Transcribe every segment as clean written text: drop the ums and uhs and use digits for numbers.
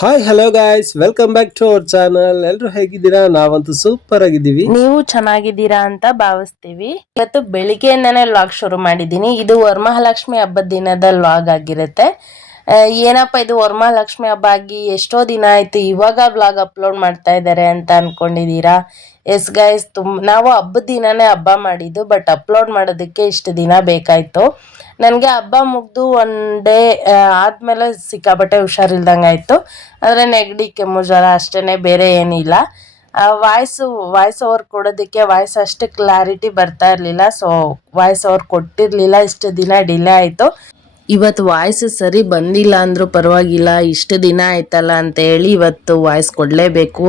Hi hello guys welcome back to our channel. ಎಲ್ಲರೂ ಹೇಗಿದ್ದೀರಾ? ನಾವಂತೂ ಸೂಪರ್ ಆಗಿದ್ದೀವಿ. ನೀವು ಚೆನ್ನಾಗಿದ್ದೀರಾ ಅಂತ ಭಾವಿಸ್ತೀವಿ. ಇವತ್ತು ಬೆಳಿಗ್ಗೆಯಿಂದನೇ ಲಾಗ್ ಶುರು ಮಾಡಿದ್ದೀನಿ. ಇದು ವರಮಹಾಲಕ್ಷ್ಮಿ ಹಬ್ಬದ ದಿನದ ಲಾಗ್ ಆಗಿರುತ್ತೆ. ಏನಪ್ಪ ಇದು ವರಮಹಾಲಕ್ಷ್ಮಿ ಹಬ್ಬ ಆಗಿ ಎಷ್ಟೋ ದಿನ ಆಯ್ತು, ಇವಾಗ ವ್ಲಾಗ್ ಅಪ್ಲೋಡ್ ಮಾಡ್ತಾ ಇದ್ದಾರೆ ಅಂತ ಅನ್ಕೊಂಡಿದ್ದೀರಾ? ಎಸ್ ಗೈಸ್, ನಾವು ಹಬ್ಬದ ದಿನನೇ ಹಬ್ಬ ಮಾಡಿದ್ದು, ಬಟ್ ಅಪ್ಲೋಡ್ ಮಾಡೋದಕ್ಕೆ ಇಷ್ಟು ದಿನ ಬೇಕಾಯ್ತು. ನನಗೆ ಹಬ್ಬ ಮುಗ್ದು ಒನ್ ಡೇ ಆದಮೇಲೆ ಸಿಕ್ಕಾಬಟ್ಟೆ ಹುಷಾರಿಲ್ದಂಗೆ ಆಯಿತು. ಆದರೆ ನೆಗಡಿ ಕೆಮ್ಮು ಜ್ವರ ಅಷ್ಟೇ, ಬೇರೆ ಏನಿಲ್ಲ. ವಾಯ್ಸ್ ಓವರ್ ಕೊಡೋದಕ್ಕೆ ವಾಯ್ಸ್ ಅಷ್ಟು ಕ್ಲಾರಿಟಿ ಬರ್ತಾ ಇರಲಿಲ್ಲ, ಸೊ ವಾಯ್ಸ್ ಓವರ್ ಕೊಟ್ಟಿರಲಿಲ್ಲ. ಇಷ್ಟು ದಿನ ಡಿಲೇ ಆಯಿತು. ಇವತ್ತು ವಾಯ್ಸ್ ಸರಿ ಬಂದಿಲ್ಲ ಅಂದರೂ ಪರವಾಗಿಲ್ಲ, ಇಷ್ಟು ದಿನ ಆಯ್ತಲ್ಲ ಅಂತ ಹೇಳಿ ಇವತ್ತು ವಾಯ್ಸ್ ಕೊಡಲೇಬೇಕು,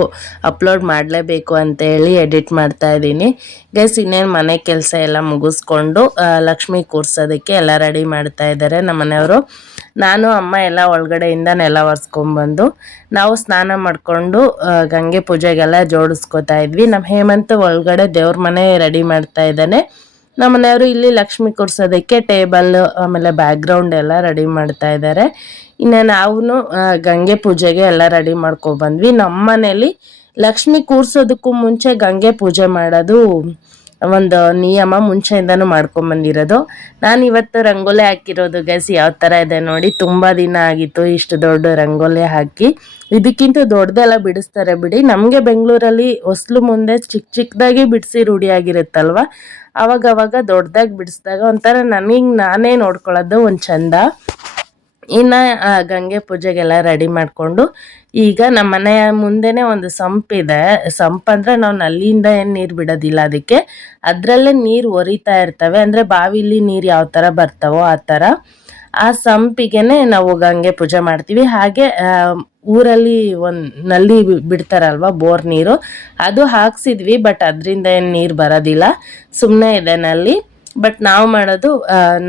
ಅಪ್ಲೋಡ್ ಮಾಡಲೇಬೇಕು ಅಂತ ಹೇಳಿ ಎಡಿಟ್ ಮಾಡ್ತಾ ಇದ್ದೀನಿ. ಗೈಸ್, ಇನ್ನೇನು ಮನೆ ಕೆಲಸ ಎಲ್ಲ ಮುಗಿಸ್ಕೊಂಡು ಲಕ್ಷ್ಮಿ ಕೂರ್ಸೋದಕ್ಕೆ ಎಲ್ಲ ರೆಡಿ ಮಾಡ್ತಾ ಇದ್ದಾರೆ ನಮ್ಮ ಮನೆಯವರು. ನಾನು ಅಮ್ಮ ಎಲ್ಲ ಒಳಗಡೆಯಿಂದ ನೆಲ ಒರೆಸ್ಕೊಂಡ್ಬಂದು ನಾವು ಸ್ನಾನ ಮಾಡಿಕೊಂಡು ಗಂಗೆ ಪೂಜೆಗೆಲ್ಲ ಜೋಡಿಸ್ಕೊತಾ ಇದ್ವಿ. ನಮ್ಮ ಹೇಮಂತ್ ಒಳಗಡೆ ದೇವ್ರ ಮನೆ ರೆಡಿ ಮಾಡ್ತಾ ಇದ್ದಾನೆ. ನಮ್ಮ ಮನೆಯವರು ಇಲ್ಲಿ ಲಕ್ಷ್ಮಿ ಕೂರ್ಸೋದಕ್ಕೆ ಟೇಬಲ್ ಆಮೇಲೆ ಬ್ಯಾಕ್ಗ್ರೌಂಡ್ ಎಲ್ಲ ರೆಡಿ ಮಾಡ್ತಾ ಇದ್ದಾರೆ. ಇನ್ನು ನಾವು ಗಂಗೆ ಪೂಜೆಗೆ ಎಲ್ಲ ರೆಡಿ ಮಾಡ್ಕೊಬಂದ್ವಿ. ನಮ್ಮ ಮನೇಲಿ ಲಕ್ಷ್ಮಿ ಕೂರ್ಸೋದಕ್ಕೂ ಮುಂಚೆ ಗಂಗೆ ಪೂಜೆ ಮಾಡೋದು ಒಂದು ನಿಯಮ, ಮುಂಚೆಯಿಂದನೂ ಮಾಡ್ಕೊಂಬಂದಿರೋದು. ನಾನು ಇವತ್ತು ರಂಗೋಲಿ ಹಾಕಿರೋದು ಗೈಸ್ ಯಾವ ಥರ ಇದೆ ನೋಡಿ. ತುಂಬ ದಿನ ಆಗಿತ್ತು ಇಷ್ಟು ದೊಡ್ಡ ರಂಗೋಲಿ ಹಾಕಿ. ಇದಕ್ಕಿಂತ ದೊಡ್ಡದೆಲ್ಲ ಬಿಡಿಸ್ತಾರೆ ಬಿಡಿ. ನಮಗೆ ಬೆಂಗಳೂರಲ್ಲಿ ಹೊಸ್ಲು ಮುಂದೆ ಚಿಕ್ಕ ಚಿಕ್ಕದಾಗಿ ಬಿಡಿಸಿ ರೂಢಿಯಾಗಿರುತ್ತಲ್ವ, ಅವಾಗ ದೊಡ್ಡದಾಗಿ ಬಿಡಿಸಿದಾಗ ಒಂಥರ ನನಗೆ ನಾನೇ ನೋಡ್ಕೊಳ್ಳೋದು ಒಂದು ಚಂದ. ಇನ್ನು ಗಂಗೆ ಪೂಜೆಗೆಲ್ಲ ರೆಡಿ ಮಾಡಿಕೊಂಡು ಈಗ ನಮ್ಮ ಮನೆಯ ಮುಂದೆನೇ ಒಂದು ಸಂಪಿದೆ. ಸಂಪಂದರೆ ನಾವು ನಲ್ಲಿಯಿಂದ ಏನು ನೀರು ಬಿಡೋದಿಲ್ಲ ಅದಕ್ಕೆ, ಅದರಲ್ಲೇ ನೀರು ಒರಿತಾ ಇರ್ತವೆ. ಅಂದರೆ ಬಾವಿಲಿ ನೀರು ಯಾವ ಥರ ಬರ್ತಾವೋ ಆ ಥರ ಆ ಸಂಪಿಗೆನೆ ನಾವು ಗಂಗೆ ಪೂಜೆ ಮಾಡ್ತೀವಿ. ಹಾಗೆ ಊರಲ್ಲಿ ಒಂದು ನಲ್ಲಿ ಬಿಡ್ತಾರಲ್ವ ಬೋರ್ ನೀರು, ಅದು ಹಾಕ್ಸಿದ್ವಿ, ಬಟ್ ಅದರಿಂದ ಏನು ನೀರು ಬರೋದಿಲ್ಲ, ಸುಮ್ಮನೆ ಇದೆ ನಲ್ಲಿ. ಬಟ್ ನಾವು ಮಾಡೋದು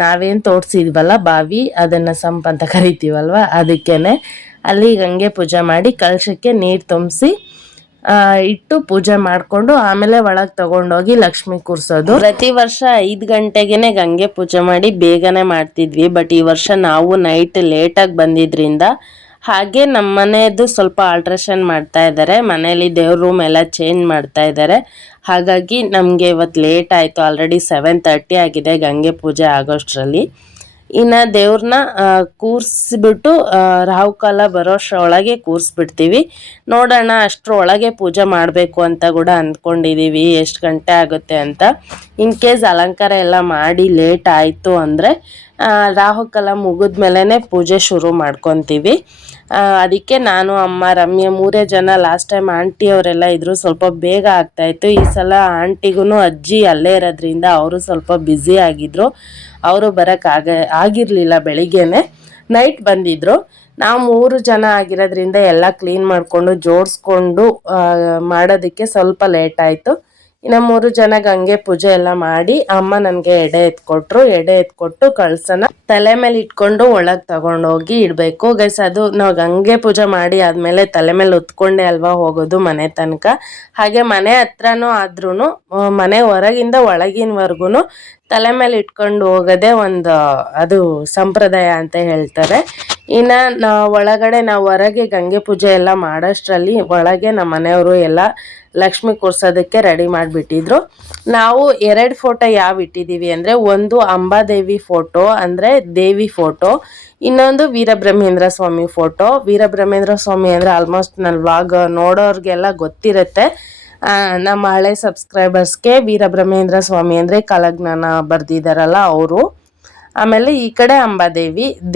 ನಾವೇನು ತೋರಿಸಿದ್ವಲ್ಲ ಬಾವಿ, ಅದನ್ನು ಸಂಪ್ ಅಂತ ಕರಿತೀವಲ್ವ, ಅದಕ್ಕೇನೆ ಅಲ್ಲಿ ಗಂಗೆ ಪೂಜೆ ಮಾಡಿ ಕಲಶಕ್ಕೆ ನೀರು ತುಂಬಿಸಿ ಇಟ್ಟು ಪೂಜೆ ಮಾಡಿಕೊಂಡು ಆಮೇಲೆ ಒಳಗೆ ತಗೊಂಡೋಗಿ ಲಕ್ಷ್ಮಿ ಕೂರಿಸೋದು. ಪ್ರತಿ ವರ್ಷ 5 ಗಂಟೆಗೆ ಗಂಗೆ ಪೂಜೆ ಮಾಡಿ ಬೇಗನೆ ಮಾಡ್ತಿದ್ವಿ, ಬಟ್ ಈ ವರ್ಷ ನಾವು ನೈಟ್ ಲೇಟಾಗಿ ಬಂದಿದ್ರಿಂದ ಹಾಗೆ ನಮ್ಮ ಮನೆಯದು ಸ್ವಲ್ಪ ಆಲ್ಟ್ರೇಷನ್ ಮಾಡ್ತಾ ಇದ್ದಾರೆ. ಮನೆಯಲ್ಲಿ ದೇವ್ರ ರೂಮ್ ಎಲ್ಲ ಚೇಂಜ್ ಮಾಡ್ತಾ ಇದ್ದಾರೆ. ಹಾಗಾಗಿ ನಮಗೆ ಇವತ್ತು ಲೇಟ್ ಆಯಿತು. ಆಲ್ರೆಡಿ 7:30 ಆಗಿದೆ ಗಂಗೆ ಪೂಜೆ ಆಗೋಷ್ಟರಲ್ಲಿ. ಇನ್ನು ದೇವ್ರನ್ನ ಕೂರಿಸ್ಬಿಟ್ಟು ರಾಹುಕಾಲ ಬರೋಷ್ಟರೊಳಗೆ ಕೂರಿಸ್ಬಿಡ್ತೀವಿ. ನೋಡೋಣ, ಅಷ್ಟರೊಳಗೆ ಪೂಜೆ ಮಾಡಬೇಕು ಅಂತ ಕೂಡ ಅಂದ್ಕೊಂಡಿದ್ದೀವಿ, ಎಷ್ಟು ಗಂಟೆ ಆಗುತ್ತೆ ಅಂತ. ಇನ್ ಕೇಸ್ ಅಲಂಕಾರ ಎಲ್ಲ ಮಾಡಿ ಲೇಟ್ ಆಯಿತು ಅಂದರೆ ರಾಹುಕಾಲ ಮುಗಿದ್ಮೇಲೆ ಪೂಜೆ ಶುರು ಮಾಡ್ಕೊತೀವಿ. ಅದಕ್ಕೆ ನಾನು ಅಮ್ಮ ರಮ್ಯ 3 ಜನ, ಲಾಸ್ಟ್ ಟೈಮ್ ಆಂಟಿ ಅವರೆಲ್ಲ ಇದ್ದರು, ಸ್ವಲ್ಪ ಬೇಗ ಆಗ್ತಾಯಿತ್ತು. ಈ ಸಲ ಆಂಟಿಗೂ ಅಜ್ಜಿ ಅಲ್ಲೇ ಇರೋದ್ರಿಂದ ಅವರು ಸ್ವಲ್ಪ ಬ್ಯುಸಿ ಆಗಿದ್ರು. ಅವರು ಆಗಿರಲಿಲ್ಲ, ಬೆಳಿಗ್ಗೆನೆ ನೈಟ್ ಬಂದಿದ್ರು. ನಾವು 3 ಜನ ಆಗಿರೋದ್ರಿಂದ ಎಲ್ಲ ಕ್ಲೀನ್ ಮಾಡಿಕೊಂಡು ಜೋಡಿಸ್ಕೊಂಡು ಮಾಡೋದಕ್ಕೆ ಸ್ವಲ್ಪ ಲೇಟ್ ಆಯಿತು. ಇನ್ನು 3 ಜನ ಗಂಗೆ ಪೂಜೆ ಎಲ್ಲ ಮಾಡಿ ಅಮ್ಮ ನನಗೆ ಎಡೆ ಎತ್ಕೊಟ್ಟು ಕಳಸನ ತಲೆ ಮೇಲೆ ಇಟ್ಕೊಂಡು ಒಳಗೆ ತಗೊಂಡೋಗಿ ಇಡಬೇಕು ಗೈಸ್. ಅದು ನಾವು ಗಂಗೆ ಪೂಜೆ ಮಾಡಿ ಆದಮೇಲೆ ತಲೆ ಮೇಲೆ ಹೊತ್ಕೊಂಡೆ ಅಲ್ವಾ ಹೋಗೋದು ಮನೆ ತನಕ. ಹಾಗೆ ಮನೆ ಹತ್ರನೂ ಆದ್ರೂ ಮನೆ ಹೊರಗಿಂದ ಒಳಗಿನವರೆಗೂ ತಲೆ ಮೇಲೆ ಇಟ್ಕೊಂಡು ಹೋಗೋದೇ ಒಂದು ಅದು ಸಂಪ್ರದಾಯ ಅಂತ ಹೇಳ್ತಾರೆ. ಇನ್ನು ನಾವು ಹೊರಗೆ ಗಂಗೆ ಪೂಜೆ ಎಲ್ಲ ಮಾಡೋಷ್ಟರಲ್ಲಿ ಒಳಗೆ ನಮ್ಮ ಮನೆಯವರು ಎಲ್ಲ ಲಕ್ಷ್ಮಿ ಕೂರ್ಸೋದಕ್ಕೆ ರೆಡಿ ಮಾಡಿಬಿಟ್ಟಿದ್ರು. ನಾವು 2 ಫೋಟೋ ಯಾವ ಇಟ್ಟಿದ್ದೀವಿ ಅಂದರೆ, ಒಂದು ಅಂಬಾದೇವಿ ಫೋಟೋ ಅಂದರೆ ದೇವಿ ಫೋಟೋ, ಇನ್ನೊಂದು ವೀರಬ್ರಹ್ಮೇಂದ್ರ ಸ್ವಾಮಿ ಫೋಟೋ. ವೀರಬ್ರಹ್ಮೇಂದ್ರ ಸ್ವಾಮಿ ಅಂದರೆ ಆಲ್ಮೋಸ್ಟ್ ನನ್ನ ವ್ಲಾಗ್ ನೋಡೋರಿಗೆಲ್ಲ ಗೊತ್ತಿರುತ್ತೆ. ನಮ್ಮ ಹಳೆ ಸಬ್ಸ್ಕ್ರೈಬರ್ಸ್ಗೆ ವೀರಬ್ರಹ್ಮೇಂದ್ರ ಸ್ವಾಮಿ ಅಂದರೆ ಕಾಲಜ್ಞಾನ ಬರೆದಿದ್ದಾರಲ್ಲ ಅವರು. ಆಮೇಲೆ ಈ ಕಡೆ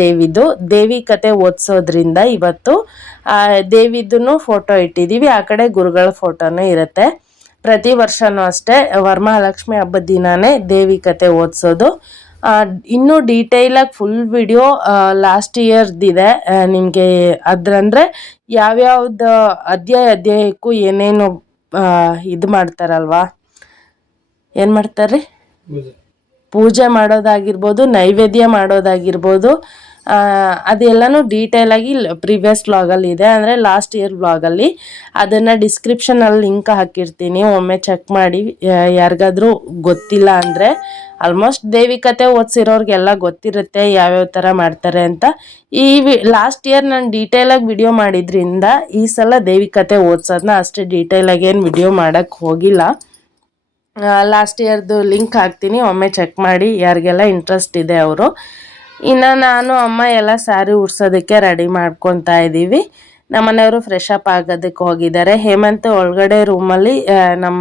ದೇವಿದು ದೇವಿ ಕತೆ ಓದಿಸೋದ್ರಿಂದ ಇವತ್ತು ದೇವಿದೂ ಫೋಟೋ ಇಟ್ಟಿದ್ದೀವಿ. ಆ ಕಡೆ ಗುರುಗಳ ಫೋಟೋನೂ ಇರುತ್ತೆ. ಪ್ರತಿ ವರ್ಷವೂ ಅಷ್ಟೇ ವರಮಹಾಲಕ್ಷ್ಮಿ ಹಬ್ಬದ ದಿನವೇ ದೇವಿ ಕತೆ ಓದಿಸೋದು. ಇನ್ನೂ ಡೀಟೇಲಾಗಿ ಫುಲ್ ವಿಡಿಯೋ ಲಾಸ್ಟ್ ಇಯರ್ದಿದೆ ನಿಮಗೆ. ಅದ್ರಂದರೆ ಯಾವ್ಯಾವ್ದು ಅಧ್ಯಾಯಕ್ಕೂ ಏನೇನು ಇದು ಮಾಡ್ತಾರಲ್ವಾ, ಏನು ಮಾಡ್ತಾರೆ, ಪೂಜೆ ಮಾಡೋದಾಗಿರ್ಬೋದು, ನೈವೇದ್ಯ ಮಾಡೋದಾಗಿರ್ಬೋದು, ಅದೆಲ್ಲನೂ ಡೀಟೇಲಾಗಿ ಪ್ರಿವಿಯಸ್ ವ್ಲಾಗಲ್ಲಿ ಇದೆ, ಅಂದರೆ ಲಾಸ್ಟ್ ಇಯರ್ ವ್ಲಾಗಲ್ಲಿ. ಅದನ್ನು ಡಿಸ್ಕ್ರಿಪ್ಷನಲ್ಲಿ ಲಿಂಕ್ ಹಾಕಿರ್ತೀನಿ, ಒಮ್ಮೆ ಚೆಕ್ ಮಾಡಿ. ಯಾರಿಗಾದ್ರೂ ಗೊತ್ತಿಲ್ಲ ಅಂದರೆ, ಆಲ್ಮೋಸ್ಟ್ ದೇವಿ ಕತೆ ಓದಿಸಿರೋರಿಗೆಲ್ಲ ಗೊತ್ತಿರುತ್ತೆ ಯಾವ್ಯಾವ ಥರ ಮಾಡ್ತಾರೆ ಅಂತ. ಲಾಸ್ಟ್ ಇಯರ್ ನಾನು ಡೀಟೇಲಾಗಿ ವಿಡಿಯೋ ಮಾಡಿದ್ರಿಂದ ಈ ಸಲ ದೇವಿ ಕತೆ ಓದಿಸೋದನ್ನ ಅಷ್ಟೇ ಡೀಟೇಲಾಗಿ ಏನು ವಿಡಿಯೋ ಮಾಡೋಕ್ಕೆ ಹೋಗಿಲ್ಲ. ಲಾಸ್ಟ್ ಇಯರ್ದು ಲಿಂಕ್ ಹಾಕ್ತೀನಿ, ಒಮ್ಮೆ ಚೆಕ್ ಮಾಡಿ ಯಾರಿಗೆಲ್ಲ ಇಂಟ್ರೆಸ್ಟ್ ಇದೆ ಅವರು. ಇನ್ನು ನಾನು ಅಮ್ಮ ಎಲ್ಲ ಸ್ಯಾರಿ ಉಡ್ಸೋದಕ್ಕೆ ರೆಡಿ ಮಾಡ್ಕೊತಾ ಇದ್ದೀವಿ. ನಮ್ಮ ಮನೆಯವರು ಫ್ರೆಶ್ ಅಪ್ ಆಗೋದಕ್ಕೆ ಹೋಗಿದ್ದಾರೆ. ಹೇಮಂತ್ ಒಳಗಡೆ ರೂಮಲ್ಲಿ ನಮ್ಮ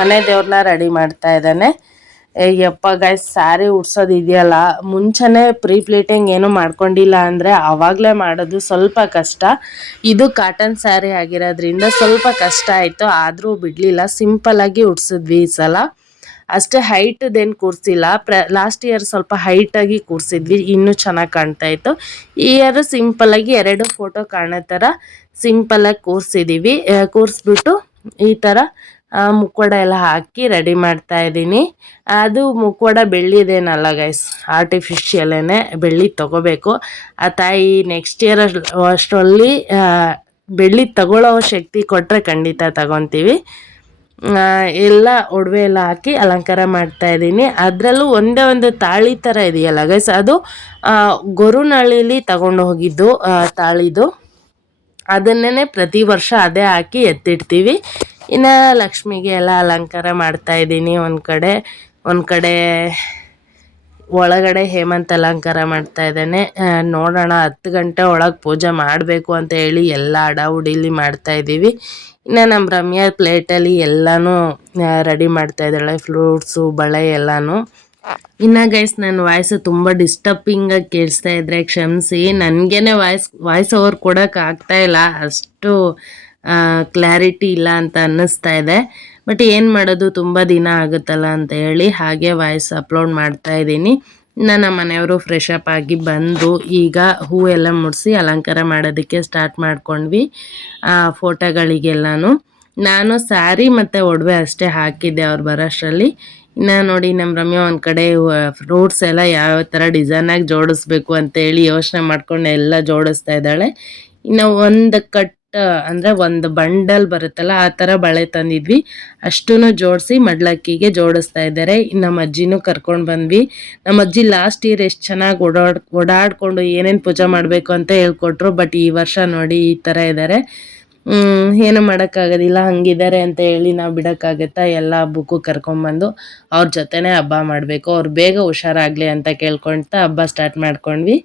ಮನೆ ದೇವ್ರನ್ನ ರೆಡಿ ಮಾಡ್ತಾ ಇದ್ದಾನೆ. ಯಪ್ಪ ಗೈಸ್, ಸ್ಯಾರಿ ಉಡ್ಸೋದು ಇದೆಯಲ್ಲ, ಮುಂಚೆನೇ ಪ್ರೀ ಪ್ಲೀಟಿಂಗ್ ಏನು ಮಾಡ್ಕೊಂಡಿಲ್ಲ ಅಂದರೆ ಆವಾಗಲೇ ಮಾಡೋದು ಸ್ವಲ್ಪ ಕಷ್ಟ. ಇದು ಕಾಟನ್ ಸ್ಯಾರಿ ಆಗಿರೋದ್ರಿಂದ ಸ್ವಲ್ಪ ಕಷ್ಟ ಆಯಿತು, ಆದರೂ ಬಿಡಲಿಲ್ಲ, ಸಿಂಪಲ್ಲಾಗಿ ಉಡ್ಸಿದ್ವಿ ಈ ಸಲ. ಅಷ್ಟೇ ಹೈಟ್ದೇನು ಕೂರಿಸಿಲ್ಲ. ಲಾಸ್ಟ್ ಇಯರ್ ಸ್ವಲ್ಪ ಹೈಟಾಗಿ ಕೂರಿಸಿದ್ವಿ, ಇನ್ನೂ ಚೆನ್ನಾಗಿ ಕಾಣ್ತಾ ಇತ್ತು. ಈ ಇಯರ್ ಸಿಂಪಲ್ಲಾಗಿ 2 ಫೋಟೋ ಕಾಣೋ ಥರ ಸಿಂಪಲ್ಲಾಗಿ ಕೂರಿಸಿದ್ದೀವಿ. ಕೂರಿಸ್ಬಿಟ್ಟು ಈ ಥರ ಮುಖವಾಡ ಎಲ್ಲ ಹಾಕಿ ರೆಡಿ ಮಾಡ್ತಾ ಇದ್ದೀನಿ. ಅದು ಮುಖವಾಡ ಬೆಳ್ಳಿದೇನಲ್ಲ ಗೈಸ್, ಆರ್ಟಿಫಿಷಿಯಲೇ, ಬೆಳ್ಳಿ ತೊಗೋಬೇಕು. ಆ ತಾಯಿ ನೆಕ್ಸ್ಟ್ ಇಯರ್ ಅಷ್ಟರಲ್ಲಿ ಬೆಳ್ಳಿ ತಗೊಳ್ಳೋ ಶಕ್ತಿ ಕೊಟ್ಟರೆ ಖಂಡಿತ ತಗೊತೀವಿ. ಎಲ್ಲ ಒಡವೆ ಎಲ್ಲ ಹಾಕಿ ಅಲಂಕಾರ ಮಾಡ್ತಾ ಇದ್ದೀನಿ. ಅದರಲ್ಲೂ ಒಂದೇ ಒಂದು ತಾಳಿ ಥರ ಇದೆಯಲ್ಲ ಗೈಸ್, ಅದು ಗೊರುನಳ್ಳಿಲಿ ತಗೊಂಡು ಹೋಗಿದ್ದು ತಾಳಿದು. ಅದನ್ನೇ ಪ್ರತಿ ವರ್ಷ ಅದೇ ಹಾಕಿ ಎತ್ತಿಡ್ತೀವಿ. ಇನ್ನು ಲಕ್ಷ್ಮಿಗೆ ಎಲ್ಲ ಅಲಂಕಾರ ಮಾಡ್ತಾ ಇದ್ದೀನಿ. ಒಂದು ಕಡೆ ಒಳಗಡೆ ಹೇಮಂತ್ ಅಲಂಕಾರ ಮಾಡ್ತಾ ಇದ್ದಾನೆ. ನೋಡೋಣ, 10 ಗಂಟೆ ಒಳಗೆ ಪೂಜೆ ಮಾಡಬೇಕು ಅಂತ ಹೇಳಿ ಎಲ್ಲ ಅಡಾವುಡಿಲಿ ಮಾಡ್ತಾ ಇದ್ದೀವಿ. ಇನ್ನು ನಮ್ಮ ರಮ್ಯಾ ಪ್ಲೇಟಲ್ಲಿ ಎಲ್ಲನೂ ರೆಡಿ ಮಾಡ್ತಾ ಇದ್ದಾಳೆ, ಫ್ರೂಟ್ಸು, ಬಳೆ ಎಲ್ಲನೂ. ಇನ್ನು ಗೈಸ್, ನನ್ನ ವಾಯ್ಸು ತುಂಬ ಡಿಸ್ಟರ್ಬಿಂಗಾಗಿ ಕೇಳಿಸ್ತಾ ಇದ್ರೆ ಕ್ಷಮಿಸಿ. ನನಗೇನೆ ವಾಯ್ಸ್ ಓವರ್ ಕೊಡೋಕೆ ಆಗ್ತಾಯಿಲ್ಲ, ಅಷ್ಟು ಕ್ಲಾರಿಟಿ ಇಲ್ಲ ಅಂತ ಅನ್ನಿಸ್ತಾ ಇದೆ. ಬಟ್ ಏನು ಮಾಡೋದು, ತುಂಬ ದಿನ ಆಗುತ್ತಲ್ಲ ಅಂತ ಹೇಳಿ ಹಾಗೆ ವಾಯ್ಸ್ ಅಪ್ಲೋಡ್ ಮಾಡ್ತಾ ಇದ್ದೀನಿ. ನಮ್ಮ ಮನೆಯವರು ಫ್ರೆಶ್ ಅಪ್ ಆಗಿ ಬಂದು ಈಗ ಹೂವೆಲ್ಲ ಮುಡಿಸಿ ಅಲಂಕಾರ ಮಾಡೋದಕ್ಕೆ ಸ್ಟಾರ್ಟ್ ಮಾಡ್ಕೊಂಡ್ವಿ. ಫೋಟೋಗಳಿಗೆಲ್ಲನೂ ನಾನು ಸ್ಯಾರಿ ಮತ್ತು ಒಡವೆ ಅಷ್ಟೇ ಹಾಕಿದ್ದೆ ಅವ್ರು ಬರೋಷ್ಟರಲ್ಲಿ. ಇನ್ನು ನೋಡಿ, ನಮ್ಮ ರಮ್ಯಾ ಒಂದು ಕಡೆ ಫ್ರೂಟ್ಸ್ ಎಲ್ಲ ಯಾವ ಥರ ಡಿಸೈನಾಗಿ ಜೋಡಿಸ್ಬೇಕು ಅಂತೇಳಿ ಯೋಚನೆ ಮಾಡ್ಕೊಂಡು ಎಲ್ಲ ಜೋಡಿಸ್ತಾ ಇದ್ದಾಳೆ. ಇನ್ನು ಒಂದು ಕಟ್ ಅಂದರೆ ಒಂದು ಬಂಡಲ್ ಬರುತ್ತಲ್ಲ, ಆ ಥರ ಬಳೆ ತಂದಿದ್ವಿ, ಅಷ್ಟೂ ಜೋಡಿಸಿ ಮಡ್ಲಕ್ಕಿಗೆ ಜೋಡಿಸ್ತಾ ಇದ್ದಾರೆ. ನಮ್ಮ ಅಜ್ಜಿನೂ ಕರ್ಕೊಂಡು ಬಂದ್ವಿ. ನಮ್ಮ ಅಜ್ಜಿ ಲಾಸ್ಟ್ ಇಯರ್ ಎಷ್ಟು ಚೆನ್ನಾಗಿ ಓಡಾಡಿಕೊಂಡು ಏನೇನು ಪೂಜೆ ಮಾಡಬೇಕು ಅಂತ ಹೇಳ್ಕೊಟ್ರು. ಬಟ್ ಈ ವರ್ಷ ನೋಡಿ ಈ ಥರ ಇದ್ದಾರೆ. ಏನು ಮಾಡೋಕ್ಕಾಗೋದಿಲ್ಲ, ಹಂಗಿದ್ದಾರೆ ಅಂತ ಹೇಳಿ ನಾವು ಬಿಡೋಕ್ಕಾಗತ್ತಾ? ಎಲ್ಲ ಹಬ್ಬಕ್ಕೂ ಕರ್ಕೊಂಬಂದು ಅವ್ರ ಜೊತೆನೇ ಹಬ್ಬ ಮಾಡಬೇಕು. ಅವ್ರು ಬೇಗ ಹುಷಾರಾಗಲಿ ಅಂತ ಕೇಳ್ಕೊಳ್ತಾ ಹಬ್ಬ ಸ್ಟಾರ್ಟ್ ಮಾಡ್ಕೊಂಡ್ವಿ.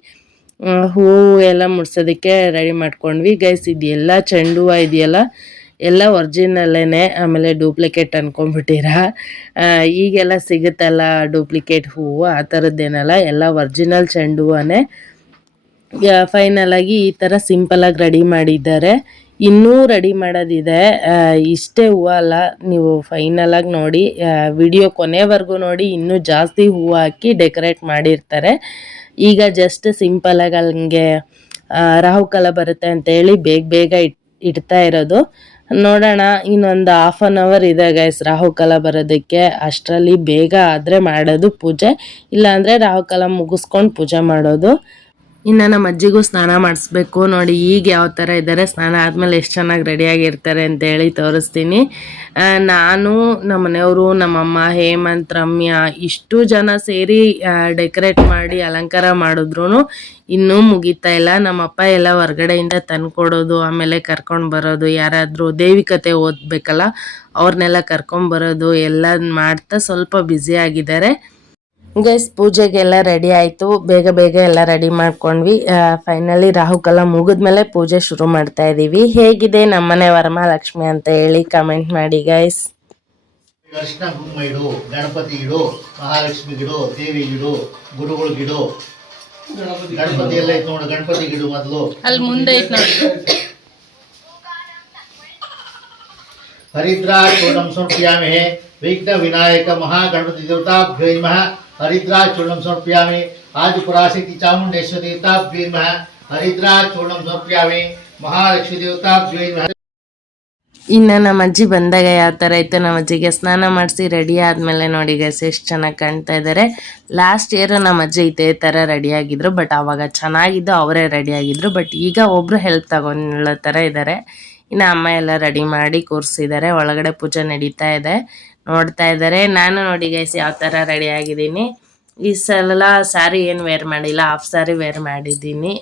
ಹೂವು ಎಲ್ಲ ಮುಡ್ಸೋದಕ್ಕೆ ರೆಡಿ ಮಾಡ್ಕೊಂಡ್ವಿ ಗೈಸ್. ಇದೆಲ್ಲ ಚೆಂಡು ಹೂವು ಇದೆಯಲ್ಲ, ಎಲ್ಲ ಒರಿಜಿನಲ್ಲೇ, ಆಮೇಲೆ ಡೂಪ್ಲಿಕೇಟ್ ಅಂದ್ಕೊಂಡ್ಬಿಟ್ಟಿರ. ಈಗೆಲ್ಲ ಸಿಗುತ್ತಲ್ಲ ಡೂಪ್ಲಿಕೇಟ್ ಹೂವು, ಆ ಥರದ್ದೇನಲ್ಲ, ಎಲ್ಲ ಒರಿಜಿನಲ್ ಚೆಂಡು ಹೂವೇ. ಫೈನಲಾಗಿ ಈ ಥರ ಸಿಂಪಲಾಗಿ ರೆಡಿ ಮಾಡಿದ್ದಾರೆ. ಇನ್ನೂ ರೆಡಿ ಮಾಡೋದಿದೆ. ಇಷ್ಟೇ ಹೂವು ಅಲ್ಲ, ನೀವು ಫೈನಲಾಗಿ ನೋಡಿ, ವಿಡಿಯೋ ಕೊನೆವರೆಗೂ ನೋಡಿ, ಇನ್ನೂ ಜಾಸ್ತಿ ಹೂವು ಹಾಕಿ ಡೆಕೋರೇಟ್ ಮಾಡಿರ್ತಾರೆ. ಈಗ ಜಸ್ಟ್ ಸಿಂಪಲಾಗಿ ಹಂಗೆ ರಾಹುಕಾಲ ಬರುತ್ತೆ ಅಂತೇಳಿ ಬೇಗ ಇಡ್ತಾ ಇರೋದು. ನೋಡೋಣ, ಇನ್ನೊಂದು 1/2 hour ಇದೆ ಗೈಸ್ ರಾಹುಕಾಲ ಬರೋದಕ್ಕೆ. ಅಷ್ಟರಲ್ಲಿ ಬೇಗ ಆದರೆ ಮಾಡೋದು ಪೂಜೆ, ಇಲ್ಲಾಂದರೆ ರಾಹುಕಾಲ ಮುಗಿಸ್ಕೊಂಡು ಪೂಜೆ ಮಾಡೋದು. ಇನ್ನು ನಮ್ಮ ಅಜ್ಜಿಗೂ ಸ್ನಾನ ಮಾಡಿಸ್ಬೇಕು. ನೋಡಿ ಈಗ ಯಾವ ಥರ ಇದ್ದಾರೆ, ಸ್ನಾನ ಆದಮೇಲೆ ಎಷ್ಟು ಚೆನ್ನಾಗಿ ರೆಡಿಯಾಗಿರ್ತಾರೆ ಅಂತೇಳಿ ತೋರಿಸ್ತೀನಿ. ನಾನು, ನಮ್ಮ ಮನೆಯವರು, ನಮ್ಮಮ್ಮ, ಹೇಮಂತ್, ರಮ್ಯಾ ಇಷ್ಟು ಜನ ಸೇರಿ ಡೆಕೋರೇಟ್ ಮಾಡಿ ಅಲಂಕಾರ ಮಾಡಿದ್ರು ಇನ್ನೂ ಮುಗಿತಾ ಇಲ್ಲ. ನಮ್ಮಪ್ಪ ಎಲ್ಲ ಹೊರ್ಗಡೆಯಿಂದ ತಂದ್ಕೊಡೋದು, ಆಮೇಲೆ ಕರ್ಕೊಂಡು ಬರೋದು, ಯಾರಾದರೂ ದೇವಿ ಕತೆ ಓದಬೇಕಲ್ಲ ಅವ್ರನ್ನೆಲ್ಲ ಕರ್ಕೊಂಬರೋದು ಎಲ್ಲ ಮಾಡ್ತಾ ಸ್ವಲ್ಪ ಬ್ಯುಸಿ ಆಗಿದ್ದಾರೆ ಗೈಸ್. ಪೂಜೆಗೆಲ್ಲ ರೆಡಿ ಆಯಿತು, ಬೇಗ ಎಲ್ಲ ರೆಡಿ ಮಾಡ್ಕೊಂಡ್ವಿ. ಫೈನಲಿ ರಾಹುಕಾಲ ಮುಗಿದ್ಮೇಲೆ ಪೂಜೆ ಶುರು ಮಾಡ್ತಾ ಇದ್ದೀವಿ. ಹೇಗಿದೆ ನಮ್ಮನೆ ವರಮಹಾಲಕ್ಷ್ಮಿ ಅಂತ ಹೇಳಿ ಕಮೆಂಟ್ ಮಾಡಿ ಗೈಸ್. ಅರ್ಶಿನ ಕುಂಕುಮ ಇಡು, ಗಣಪತಿ ಇಡು, ಮಹಾಲಕ್ಷ್ಮಿ ಗಿಡು, ದೇವಿ ಗಿಡು, ಗುರುಗಳು ಗಿಡು. ಗಣಪತಿ ಎಲ್ಲ ಐತೆ ನೋಡು, ಗಣಪತಿ ಗಿಡು ಮೊದಲು ಅಲ್ಲಿ ಮುಂದೆ ಐತೆ ನೋಡಿ. ಹರಿದ್ರಾಚೂರ್ಣಂ ಸಮರ್ಪಯಾಮಿ. ವಿಘ್ನ ವಿನಾಯಕ ಮಹಾಗಣಪತಿ ದೇವತಾಭ್ಯೋ ನಮಃ. ಹರಿದ್ರಾಚೂರ್ಣಂ ಸಮರ್ಪಯಾಮಿ. ಆದಿಪರಾಶಕ್ತಿ ಚಾಮುಂಡೇಶ್ವರಿ ದೇವತಾಭ್ಯೋ ನಮಃ. ಹರಿದ್ರಾಚೂರ್ಣಂ ಸಮರ್ಪಯಾಮಿ. ಮಹಾಲಕ್ಷ್ಮಿ ದೇವತಾಭ್ಯೋ ನಮಃ. ಇನ್ನು ನಮ್ಮ ಅಜ್ಜಿ ಬಂದಾಗ ಯಾವ ಥರ ಇತ್ತು, ನಮ್ಮ ಅಜ್ಜಿಗೆ ಸ್ನಾನ ಮಾಡಿಸಿ ರೆಡಿ ಆದಮೇಲೆ ನೋಡಿ ಗೈಸ್ ಎಷ್ಟು ಚೆನ್ನಾಗಿ ಕಾಣ್ತಾ ಇದ್ದಾರೆ. ಲಾಸ್ಟ್ ಇಯರ್ ನಮ್ಮ ಅಜ್ಜಿ ಇದೇ ಥರ ರೆಡಿಯಾಗಿದ್ದರು, ಬಟ್ ಆವಾಗ ಚೆನ್ನಾಗಿದ್ದು ಅವರೇ ರೆಡಿಯಾಗಿದ್ದರು. ಬಟ್ ಈಗ ಒಬ್ಬರು ಹೆಲ್ಪ್ ತಗೊಳ್ಳೋ ಥರ ಇದ್ದಾರೆ. ಇನ್ನು ಅಮ್ಮ ಎಲ್ಲ ರೆಡಿ ಮಾಡಿ ಕೂರಿಸಿದ್ದಾರೆ. ಒಳಗಡೆ ಪೂಜೆ ನಡೀತಾ ಇದೆ, ನೋಡ್ತಾ ಇದ್ದಾರೆ. ನಾನು ನೋಡಿ ಗೈಸ್ ಯಾವ ಥರ ರೆಡಿ ಆಗಿದ್ದೀನಿ. ಈ ಸಲ ಸ್ಯಾರಿ ಏನು ವೇರ್ ಮಾಡಿಲ್ಲ, ಹಾಫ್ ಸ್ಯಾರಿ ವೇರ್ ಮಾಡಿದ್ದೀನಿ.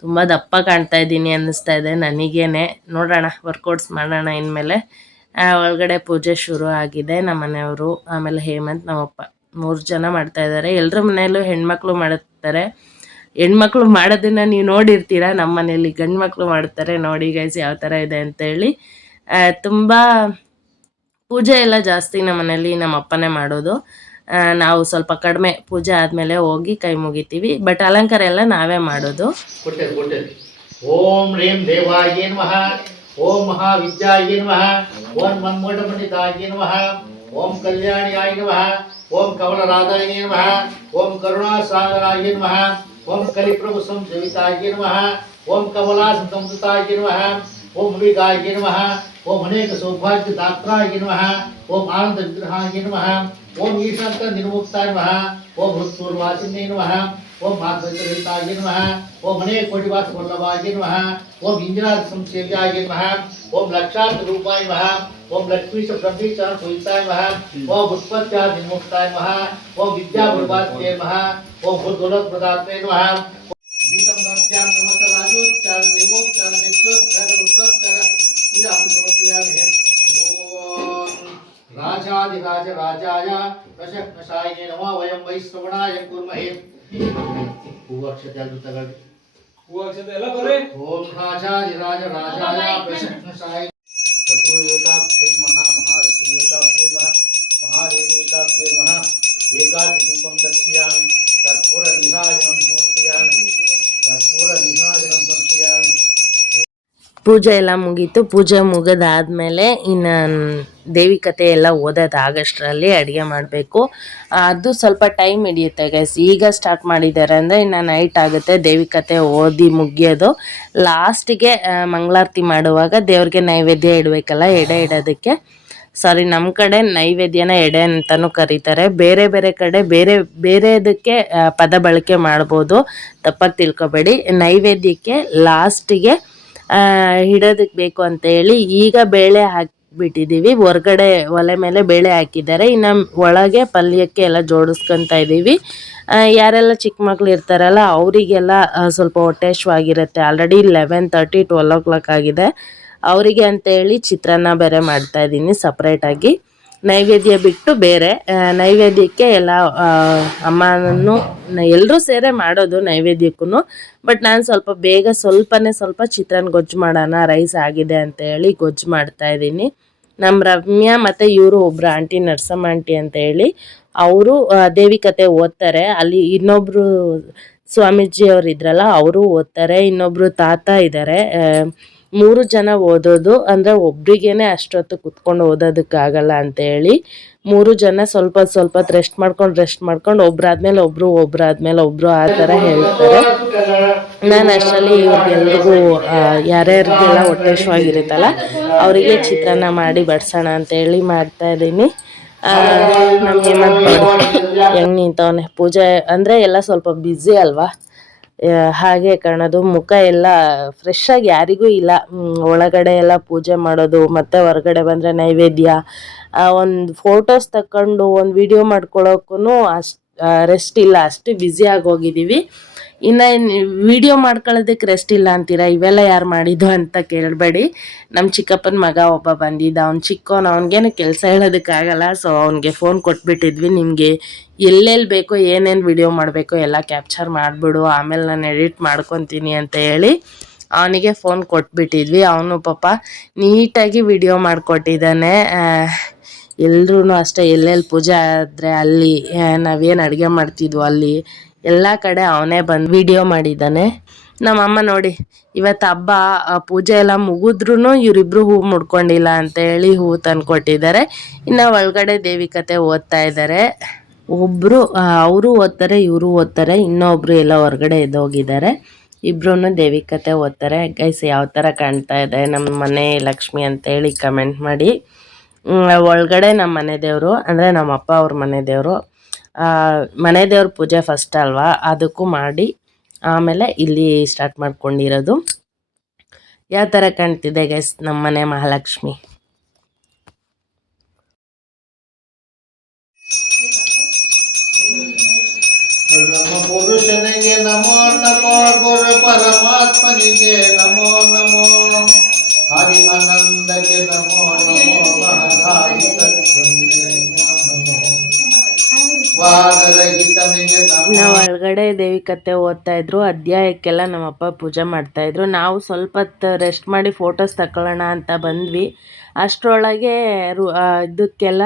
ತುಂಬ ದಪ್ಪ ಕಾಣ್ತಾ ಇದ್ದೀನಿ ಅನ್ನಿಸ್ತಾ ಇದೆ ನನಗೇನೆ. ನೋಡೋಣ, ವರ್ಕೌಟ್ಸ್ ಮಾಡೋಣ ಇನ್ಮೇಲೆ. ಒಳಗಡೆ ಪೂಜೆ ಶುರು ಆಗಿದೆ. ನಮ್ಮ ಮನೆಯವರು, ಆಮೇಲೆ ಹೇಮಂತ್, ನಮ್ಮಪ್ಪ 3 ಜನ ಮಾಡ್ತಾ ಇದ್ದಾರೆ. ಎಲ್ಲರ ಮನೆಯಲ್ಲೂ ಹೆಣ್ಮಕ್ಳು ಮಾಡುತ್ತಾರೆ. ಹೆಣ್ಮಕ್ಳು ಮಾಡೋದನ್ನ ನೀವು ನೋಡಿರ್ತೀರ. ನಮ್ಮ ಮನೆಯಲ್ಲಿ ಗಂಡು ಮಕ್ಕಳು ಮಾಡ್ತಾರೆ. ನೋಡಿ ಗೈಸ್ ಯಾವ ಥರ ಇದೆ ಅಂತೇಳಿ. ತುಂಬ ಪೂಜೆ ಎಲ್ಲ ಜಾಸ್ತಿ ನಮ್ಮ ಮನೆಯಲ್ಲಿ ನಮ್ಮ ಅಪ್ಪನೇ ಮಾಡೋದು. ನಾವು ಸ್ವಲ್ಪ ಕಡಿಮೆ, ಪೂಜೆ ಆದಮೇಲೆ ಹೋಗಿ ಕೈ ಮುಗಿತೀವಿ. ಬಟ್ ಅಲಂಕಾರ ಎಲ್ಲ ನಾವೇ ಮಾಡೋದು. ಓಂ ರೀಂ ದೇವಾಯ ನಮಃ, ಓಂ ಮಹಾವಿದ್ಯಾಯ ನಮಃ, ಓಂ ಮನ್ಮೋಟ ಪಂಡಿತಾಯ ನಮಃ, ಓಂ ಕಲ್ಯಾಣಿಯಾಯ ನಮಃ, ಓಂ ಕಮಲರಾಧಾಯ ನಮಃ, ಓಂ ಕರುಣಾಸಾಗರಾಯ ನಮಃ, ಓಂ ಕಲಿಪ್ರಭು ಸಂಜೀವಿತಾಯ ನಮಃ, ಓಂ ಕಮಲಾ ಸಂತತಾಯ ನಮಃ, ಓಂ ವಿಗಾಯ ನಮಃ, ಓಂ ಅನೇಕ ಸೌಭಾಗ್ಯ ದಾತ್ರಾಯ ನಮಃ, ಓಂ ಆನಂದ ವಿಗ್ರಹಾಯ ನಮಃ, ಓಂ ಈಶಾಂತ ನಿರ್ಮುಕ್ತಾಯ ನಮಃ, ಓಂ ಹೃತ್ಪೂರ್ವಾಸಿನೇ ನಮಃ, ಓಂ ಮಾರ್ಗದರ್ಶಿತಾಯ ನಮಃ, ಓಂ ಅನೇಕ ಕೋಟಿವಾಸ ವಲ್ಲಭಾಯ ನಮಃ, ಓಂ ಇಂದಿರಾದ ಸಂಸೇವ್ಯಾಯ ನಮಃ, ಓಂ ಲಕ್ಷಾಂತ ರೂಪಾಯ ನಮಃ, ಓಂ ಲಕ್ಷ್ಮೀಶ ಬ್ರಹ್ಮೀಚಾರ ಪೂಜಿತಾಯ ನಮಃ, ಓಂ ಉತ್ಪತ್ತ್ಯಾದ ನಿರ್ಮುಕ್ತಾಯ ನಮಃ, ಓಂ ವಿದ್ಯಾ ಗುರುವಾಸ್ಯೇ ನಮಃ, ಓಂ ದೌಲತ್ ಪ್ರದಾತ್ಮೇ ನಮಃ. ಗೀತಂ ಗಮ್ಯಾಂ ನಮಃ ರಾಜೋಚ್ಚಾರ ದೇವೋಚ್ಚಾರ ನಿತ್ಯೋಚ್ಚಾರ ಉತ್ತೋಚ್ಚಾರ ಪೂಜಾಂ ಸಮರ್ಪಯಾಮಿ. ಓಂ ರಾಜಾಧಿರಾಜ ರಾಜಾಯ ಪ್ರಶಕ್ನಶಾಯಿನೇ ನಮೋ ವಯಂ ವೈಶ್ರವಣಾಯ ಕುರ್ಮಹೇ. ಹೂವಕ್ಷತೆ ತಗೊಳ್ಳಿ. ಹೂವಕ್ಷತೆ ಎಲ್ಲ ಬರ್ರಿ. ಓಂ ರಾಜಾಧಿರಾಜ ರಾಜಾಯ ಪ್ರಶಕ್ನಶಾಯಿ ಶತ್ರುದೇವತಾಭ್ಯೈ ನಮಃ, ಮಹಾಲಕ್ಷ್ಮೀದೇವತಾಭ್ಯೈ ನಮಃ, ಮಹಾದೇವದೇವತಾಭ್ಯೈ ನಮಃ. ಏಕಾದೀಪಂ ದರ್ಶಯಾಮಿ, ಕರ್ಪೂರ ನೀರಾಜನಂ ಸಮರ್ಪಯಾಮಿ, ಕರ್ಪೂರ ನೀರಾಜನಂ ಸಮರ್ಪಯಾಮಿ. ಪೂಜೆ ಎಲ್ಲ ಮುಗೀತು. ಪೂಜೆ ಮುಗಿದಾದ್ಮೇಲೆ ಇನ್ನು ದೇವಿ ಕತೆ ಎಲ್ಲ ಓದೋದಾಗಷ್ಟರಲ್ಲಿ ಅಡುಗೆ ಮಾಡಬೇಕು. ಅದು ಸ್ವಲ್ಪ ಟೈಮ್ ಹಿಡಿಯುತ್ತೆ ಗೈಸ್. ಈಗ ಸ್ಟಾರ್ಟ್ ಮಾಡಿದ್ದಾರೆ ಅಂದರೆ ಇನ್ನು ನೈಟ್ ಆಗುತ್ತೆ ದೇವಿ ಕತೆ ಓದಿ ಮುಗಿಯೋದು. ಲಾಸ್ಟಿಗೆ ಮಂಗಳಾರತಿ ಮಾಡುವಾಗ ದೇವ್ರಿಗೆ ನೈವೇದ್ಯ ಇಡಬೇಕಲ್ಲ, ಎಡೆ ಇಡೋದಕ್ಕೆ. ಸಾರಿ, ನಮ್ಮ ಕಡೆ ನೈವೇದ್ಯನ ಎಡೆ ಅಂತಲೂ ಕರೀತಾರೆ. ಬೇರೆ ಬೇರೆ ಕಡೆ ಬೇರೆ ಬೇರೆದಕ್ಕೆ ಪದ ಬಳಕೆ ಮಾಡ್ಬೋದು, ತಪ್ಪಾಗಿ ತಿಳ್ಕೊಬೇಡಿ. ನೈವೇದ್ಯಕ್ಕೆ ಲಾಸ್ಟಿಗೆ ಇಡೋದಕ್ಕೆ ಬೇಕು ಅಂತ ಹೇಳಿ ಈಗ ಬೇಳೆ ಹಾಕಿಬಿಟ್ಟಿದ್ದೀವಿ. ಹೊರಗಡೆ ಒಲೆ ಮೇಲೆ ಬೇಳೆ ಹಾಕಿದ್ದಾರೆ. ಇನ್ನು ಒಳಗೆ ಪಲ್ಯಕ್ಕೆ ಎಲ್ಲ ಜೋಡಿಸ್ಕೊತಾ ಇದ್ದೀವಿ. ಯಾರೆಲ್ಲ ಚಿಕ್ಕ ಮಕ್ಳು ಇರ್ತಾರಲ್ಲ ಅವರಿಗೆಲ್ಲ ಸ್ವಲ್ಪ ಹೊಟ್ಟೆಶ್ವಾಗಿರುತ್ತೆ. ಆಲ್ರೆಡಿ 11:30 12 o'clock ಆಗಿದೆ. ಅವರಿಗೆ ಅಂತೇಳಿ ಚಿತ್ರಾನ್ನ ಬೇರೆ ಮಾಡ್ತಾಯಿದ್ದೀನಿ ಸಪ್ರೇಟಾಗಿ. ನೈವೇದ್ಯ ಬಿಟ್ಟು ಬೇರೆ ನೈವೇದ್ಯಕ್ಕೆ ಎಲ್ಲ ಅಮ್ಮನೂ ಎಲ್ಲರೂ ಸೇರೇ ಮಾಡೋದು ನೈವೇದ್ಯಕ್ಕೂ. ಬಟ್ ನಾನು ಸ್ವಲ್ಪ ಬೇಗ ಸ್ವಲ್ಪ ಚಿತ್ರಾನ್ನ ಗೊಜ್ಜು ಮಾಡೋಣ, ರೈಸ್ ಆಗಿದೆ ಅಂತ ಹೇಳಿ ಗೊಜ್ಜು ಮಾಡ್ತಾಯಿದ್ದೀನಿ. ನಮ್ಮ ರಮ್ಯಾ ಮತ್ತು ಇವರು ಒಬ್ಬರು ಆಂಟಿ, ನರಸಮ್ಮ ಆಂಟಿ ಅಂತ ಹೇಳಿ, ಅವರು ದೇವಿ ಕತೆ ಓದ್ತಾರೆ. ಅಲ್ಲಿ ಇನ್ನೊಬ್ಬರು ಸ್ವಾಮೀಜಿ ಅವರು ಇದ್ರಲ್ಲ ಅವರು ಓದ್ತಾರೆ. ಇನ್ನೊಬ್ಬರು ತಾತ ಇದ್ದಾರೆ. 3 ಜನ ಓದೋದು ಅಂದರೆ ಒಬ್ರಿಗೇನೆ ಅಷ್ಟೊತ್ತು ಕುತ್ಕೊಂಡು ಓದೋದಕ್ಕಾಗಲ್ಲ ಅಂತೇಳಿ 3 ಜನ ಸ್ವಲ್ಪ ರೆಸ್ಟ್ ಮಾಡ್ಕೊಂಡು ಒಬ್ರಾದ್ಮೇಲೆ ಒಬ್ರು ಆ ಥರ ಹೇಳ್ತಾರೆ. ನಾನು ಅಷ್ಟರಲ್ಲಿ ಇವ್ರಿಗೆಲ್ರಿಗೂ ಯಾರ್ಯಾರಿಗೆಲ್ಲ ಹೊಟ್ಟೆಶ್ವಾಗಿರುತ್ತಲ್ಲ ಅವರಿಗೆ ಚಿತ್ರಾನ್ನ ಮಾಡಿ ಬಡಿಸೋಣ ಅಂತೇಳಿ ಮಾಡ್ತಾಯಿದ್ದೀನಿ. ನಮ್ಮ ಹೇಮಂತ್ ಹೆಂಗೆ ನಿಂತವನೆ. ಪೂಜೆ ಅಂದರೆ ಎಲ್ಲ ಸ್ವಲ್ಪ ಬ್ಯುಸಿ ಅಲ್ವಾ, ಹಾಗೆ ಕಾಣೋದು. ಮುಖ ಎಲ್ಲ ಫ್ರೆಶ್ ಆಗಿ ಯಾರಿಗೂ ಇಲ್ಲ. ಒಳಗಡೆ ಎಲ್ಲ ಪೂಜೆ ಮಾಡೋದು ಮತ್ತು ಹೊರಗಡೆ ಬಂದರೆ ನೈವೇದ್ಯ, ಒಂದು ಫೋಟೋಸ್ ತಗೊಂಡು ಒಂದು ವಿಡಿಯೋ ಮಾಡ್ಕೊಳ್ಳೋಕ್ಕೂ ಅಷ್ಟು ರೆಸ್ಟ್ ಇಲ್ಲ, ಅಷ್ಟು ಬ್ಯುಸಿ ಆಗೋಗಿದ್ದೀವಿ. ಇನ್ನು ವಿಡಿಯೋ ಮಾಡ್ಕೊಳ್ಳೋದಕ್ಕೆ ರೆಸ್ಟ್ ಇಲ್ಲ ಅಂತೀರಾ, ಇವೆಲ್ಲ ಯಾರು ಮಾಡಿದ್ದು ಅಂತ ಕೇಳಬೇಡಿ. ನಮ್ಮ ಚಿಕ್ಕಪ್ಪನ ಮಗ ಒಬ್ಬ ಬಂದಿದ್ದ, ಅವ್ನು ಚಿಕ್ಕವನು, ಅವ್ನಿಗೇನು ಕೆಲಸ ಹೇಳೋದಕ್ಕಾಗಲ್ಲ. ಸೊ ಅವ್ನಿಗೆ ಫೋನ್ ಕೊಟ್ಬಿಟ್ಟಿದ್ವಿ, ನಿಮಗೆ ಎಲ್ಲೆಲ್ಲಿ ಬೇಕೋ ಏನೇನು ವಿಡಿಯೋ ಮಾಡಬೇಕೋ ಎಲ್ಲ ಕ್ಯಾಪ್ಚರ್ ಮಾಡಿಬಿಡು, ಆಮೇಲೆ ನಾನು ಎಡಿಟ್ ಮಾಡ್ಕೊತೀನಿ ಅಂತ ಹೇಳಿ ಅವನಿಗೆ ಫೋನ್ ಕೊಟ್ಬಿಟ್ಟಿದ್ವಿ. ಅವನು ಪಾಪ ನೀಟಾಗಿ ವಿಡಿಯೋ ಮಾಡಿಕೊಟ್ಟಿದ್ದಾನೆ. ಎಲ್ಲರೂ ಅಷ್ಟೇ, ಎಲ್ಲೆಲ್ಲಿ ಪೂಜೆ ಆದರೆ ಅಲ್ಲಿ, ನಾವೇನು ಅಡುಗೆ ಮಾಡ್ತಿದ್ವೋ ಅಲ್ಲಿ ಎಲ್ಲ ಕಡೆ ಅವನೇ ಬಂದು ವಿಡಿಯೋ ಮಾಡಿದ್ದಾನೆ. ನಮ್ಮಮ್ಮ ನೋಡಿ, ಇವತ್ತು ಹಬ್ಬ ಪೂಜೆ ಎಲ್ಲ ಮುಗಿದ್ರೂ ಇವರಿಬ್ರು ಹೂ ಮುಡ್ಕೊಂಡಿಲ್ಲ ಅಂತೇಳಿ ಹೂ ತಂದುಕೊಟ್ಟಿದ್ದಾರೆ. ಇನ್ನು ಒಳಗಡೆ ದೇವಿ ಕತೆ ಓದ್ತಾ ಇದ್ದಾರೆ. ಒಬ್ಬರು ಅವರು ಓದ್ತಾರೆ, ಇವರು ಓದ್ತಾರೆ, ಇನ್ನೊಬ್ರು ಎಲ್ಲ ಹೊರಗಡೆ ಎದ್ದೋಗಿದ್ದಾರೆ. ಇಬ್ರು ದೇವಿ ಕತೆ ಓದ್ತಾರೆ. ಗೈಸ್ ಯಾವ ಥರ ಕಾಣ್ತಾ ಇದೆ ನಮ್ಮ ಮನೆ ಲಕ್ಷ್ಮಿ ಅಂತೇಳಿ ಕಮೆಂಟ್ ಮಾಡಿ. ಒಳಗಡೆ ನಮ್ಮ ಮನೆ ದೇವರು ಅಂದರೆ ನಮ್ಮ ಅಪ್ಪ ಅವ್ರ ಮನೆ ದೇವರು. ಮನೆ ದೇವ್ರ ಪೂಜೆ ಫಸ್ಟ್ ಅಲ್ವಾ, ಅದಕ್ಕೂ ಮಾಡಿ ಆಮೇಲೆ ಇಲ್ಲಿ ಸ್ಟಾರ್ಟ್ ಮಾಡ್ಕೊಂಡಿರೋದು. ಯಾವ ಥರ ಕಾಣ್ತಿದೆ ಗೈಸ್ ನಮ್ಮ ಮನೆ ಮಹಾಲಕ್ಷ್ಮಿ. ನಮೋ ಪುರುಷನಿಗೆ ನಮೋ ನಮೋ, ಗುರು ಪರಮಾತ್ಮನಿಗೆ ನಮೋ ನಮೋ, ಹರಿ ಆನಂದಕ್ಕೆ ನಮೋ ನಮೋ, ಮಹದಾಯಿ ತತ್ವನಿಗೆ ನಮೋ ನಮೋ, ವಾದರಹಿತನಿಗೆ ನಮೋ. ನಾವು ಒಳಗಡೆ ದೇವಿ ಕತೆ ಓದ್ತಾ ಇದ್ರು, ಅಧ್ಯಾಯಕ್ಕೆಲ್ಲ ನಮ್ಮಪ್ಪ ಪೂಜೆ ಮಾಡ್ತಾ ಇದ್ರು. ನಾವು ಸ್ವಲ್ಪ ಹೊತ್ತು ರೆಸ್ಟ್ ಮಾಡಿ ಫೋಟೋಸ್ ತಗೊಳ್ಳೋಣ ಅಂತ ಬಂದ್ವಿ. ಅಷ್ಟರೊಳಗೆ ಇದಕ್ಕೆಲ್ಲ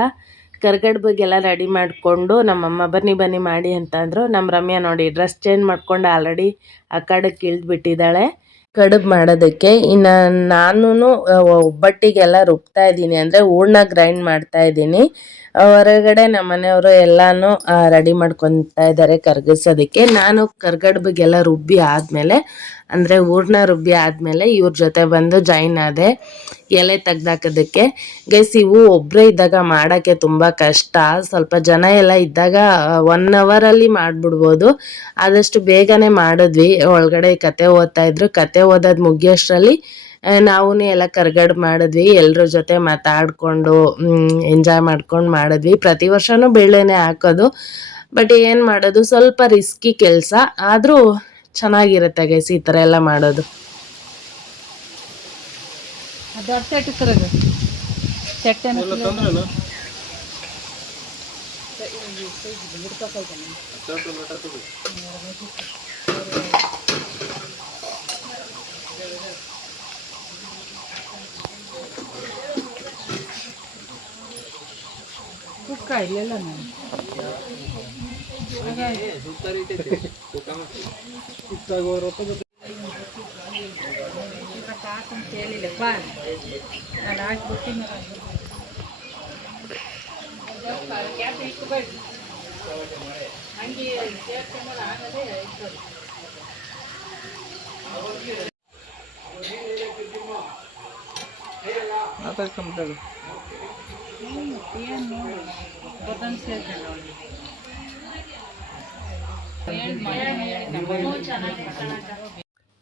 ಕರ್ಗಡ್ಬಗೆಲ್ಲ ರೆಡಿ ಮಾಡಿಕೊಂಡು ನಮ್ಮಮ್ಮ ಬನ್ನಿ ಮಾಡಿ ಅಂತ ಅಂದರು. ನಮ್ಮ ರಮ್ಯಾ ನೋಡಿ ಡ್ರೆಸ್ ಚೇಂಜ್ ಮಾಡ್ಕೊಂಡು ಆಲ್ರೆಡಿ ಆ ಕಡೆಗೆ ಇಳಿದ್ಬಿಟ್ಟಿದ್ದಾಳೆ ಕಡುಬು ಮಾಡೋದಕ್ಕೆ. ಇನ್ನು ನಾನು ಒಬ್ಬಟ್ಟಿಗೆಲ್ಲ ರುಬ್ತಾ ಇದ್ದೀನಿ, ಅಂದರೆ ಹೂರ್ಣ ಗ್ರೈಂಡ್ ಮಾಡ್ತಾ ಇದ್ದೀನಿ. ಹೊರಗಡೆ ನಮ್ಮ ಮನೆಯವರು ಎಲ್ಲನೂ ರೆಡಿ ಮಾಡ್ಕೊತಾ ಇದ್ದಾರೆ ಕರ್ಗಿಸೋದಕ್ಕೆ. ನಾನು ಕರ್ಗಡ್ಬಗೆಲ್ಲ ರುಬ್ಬಿ ಆದಮೇಲೆ, ಅಂದರೆ ಹೂರ್ಣ ರುಬ್ಬಿ ಆದಮೇಲೆ ಇವ್ರ ಜೊತೆ ಬಂದು ಜಾಯಿನ್ ಆದೆ ಎಲೆ ತೆಗ್ದಾಕೋದಕ್ಕೆ. ಗೈಸ್ ಇವು ಒಬ್ಬರೇ ಇದ್ದಾಗ ಮಾಡೋಕ್ಕೆ ತುಂಬ ಕಷ್ಟ. ಸ್ವಲ್ಪ ಜನ ಎಲ್ಲ ಇದ್ದಾಗ 1 ಅವರಲ್ಲಿ ಮಾಡಿಬಿಡ್ಬೋದು. ಆದಷ್ಟು ಬೇಗನೆ ಮಾಡಿದ್ವಿ. ಒಳಗಡೆ ಕತೆ ಓದ್ತಾ ಇದ್ರು, ಕತೆ ಓದೋದು ಮುಗಿಯೋಷ್ಟರಲ್ಲಿ ನಾವು ಎಲ್ಲ ಕರ್ಗಡ್ ಮಾಡಿದ್ವಿ. ಎಲ್ಲರ ಜೊತೆ ಮಾತಾಡಿಕೊಂಡು ಎಂಜಾಯ್ ಮಾಡ್ಕೊಂಡು ಮಾಡಿದ್ವಿ. ಪ್ರತಿ ವರ್ಷವೂ ಬೇಳೆನೆ ಹಾಕೋದು, ಬಟ್ ಏನು ಮಾಡೋದು, ಸ್ವಲ್ಪ ರಿಸ್ಕಿ ಕೆಲಸ, ಆದರೂ ಚೆನ್ನಾಗಿರುತ್ತೆ ಗೈಸ್ ಈ ಥರ ಎಲ್ಲ ಮಾಡೋದು.